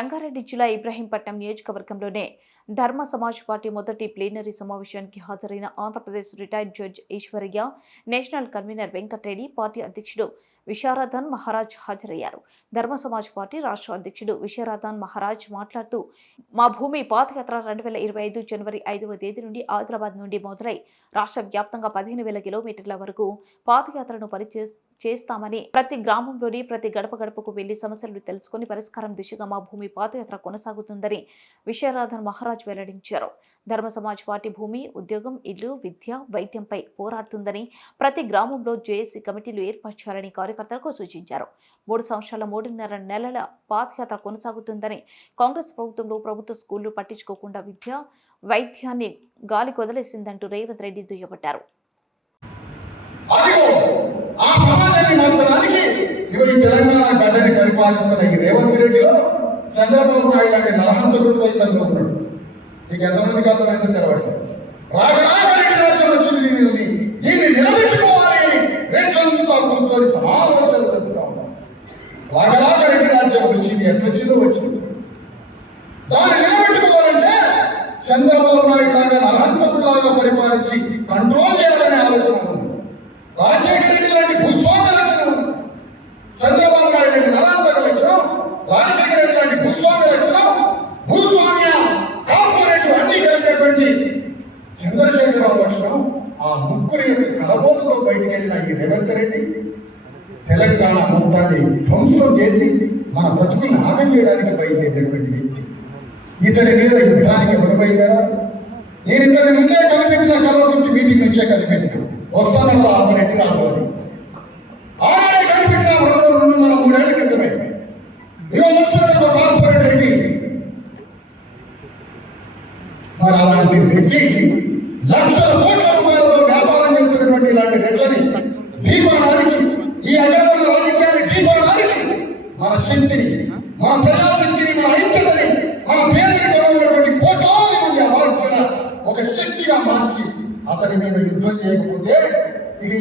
రంగారెడ్డి జిల్లా ఇబ్రహీంపట్నం నియోజకవర్గంలోనే ధర్మ సమాజ్ పార్టీ మొదటి ప్లీనరీ సమావేశానికి హాజరైన Andhra Pradesh retired judge Eshwaraiah national convener Venkata Reddy party అధ్యక్షుడు విశారదన్ మహారాజ్ హాజరయ్యారు. ధర్మ సమాజ్ పార్టీ రాష్ట్ర అధ్యక్షుడు విశారదన్ మహారాజ్ మాట్లాడుతూ మా భూమి పాదయాత్ర రెండు వేల ఇరవై ఐదు జనవరి ఐదవ తేదీ నుండి ఆదిలాబాద్ నుండి మొదలై రాష్ట్ర వ్యాప్తంగా పదిహేను వేల కిలోమీటర్ల వరకు పాదయాత్రను పరిచే చేస్తామని ప్రతి గ్రామంలోని ప్రతి గడప గడపకు వెళ్ళి సమస్యలను తెలుసుకుని పరిష్కారం దిశగా మా భూమి పాదయాత్ర కొనసాగుతుందని విశ్వరాధన్ మహారాజ్ వెల్లడించారు. ధర్మ సమాజ్ పార్టీ భూమి ఉద్యోగం ఇల్లు విద్య వైద్యంపై పోరాడుతుందని ప్రతి గ్రామంలో జేఏసీ కమిటీలు ఏర్పరచాలని చేయాలని కార్యకర్తలకు సూచించారు. మూడు సంవత్సరాల మూడున్నర నెలల పాదయాత్ర కొనసాగుతుందని కాంగ్రెస్ ప్రభుత్వంలో ప్రభుత్వ స్కూళ్ళు పట్టించుకోకుండా విద్య వైద్యాన్ని గాలి కొదలేసిందంటూ రేవంత్ రెడ్డి దుయ్యబట్టారు. అదిగో చంద్రబాబు నాయుడు లాంటి నరహంతకుడు ఇతరులు ఉన్నాడు. నీకు ఎంతమందికి అర్థమైందో తెరవట్లేదు రాగరాగరెడ్డి రాజ్యం వచ్చింది దీనిని దీన్ని నిలబెట్టుకోవాలి అని రెడ్లంతా కూర్చొని సమాలోచన జరుపుతా ఉంటాం రాగరాగరెడ్డి రాజ్యం వచ్చింది ఎట్లొచ్చిందో వచ్చింది దాన్ని నిలబెట్టుకోవాలంటే చంద్రబాబు నాయుడు లాగా నరహంతకులాగా పరిపాలించి కంట్రోల్ చేయాలనే ఆలోచన ఉంది. రాజశేఖర రెడ్డి లాంటి భూస్వామ్య లక్షణం ఉంది. చంద్రబాబు నాయుడు లాంటి నరహంతక లక్షణం రాజశేఖర రెడ్డి లాంటి భూస్వామ్య లక్షణం భూస్వామ్య కార్పొరేట్ అన్ని కలిగినటువంటి చంద్రశేఖరరావు లక్షణం ఆ ముగ్గురు యొక్క కలబోతుతో బయటికి వెళ్ళిన ఈ రేవంత్ రెడ్డి తెలంగాణ మొత్తాన్ని ధ్వంసం చేసి మన బ్రతుకుల్ని ఆగం చేయడానికి బయలుదేరినటువంటి వ్యక్తి. ఇతని మీద యుద్ధానికి ఎవరిపోయారా నేను ఇతని ముందే కనిపెట్టిన కలవకుంటే మీటింగ్ వచ్చే కనిపెట్టిన. వస్తానన్న ఆపరెడ్డి రాజవారి ఆనాడే కనిపెట్టిన రెండు రెండున్నర మూడేళ్ళ క్రితమే. ఇక వస్తున్నది ఒక కార్పొరేట్ రెడ్డి మరి అలాంటి రెడ్డి లక్షల కోట్ల రూపాయలు మన శక్తిని మన ప్రజాశక్తిని మన ఐక్యతని మన పేదరికంలో ఉన్నటువంటి కోట్లాది మంది కూడా ఒక శక్తిగా మార్చి అతని మీద యుద్ధం చేయకపోతే ఇక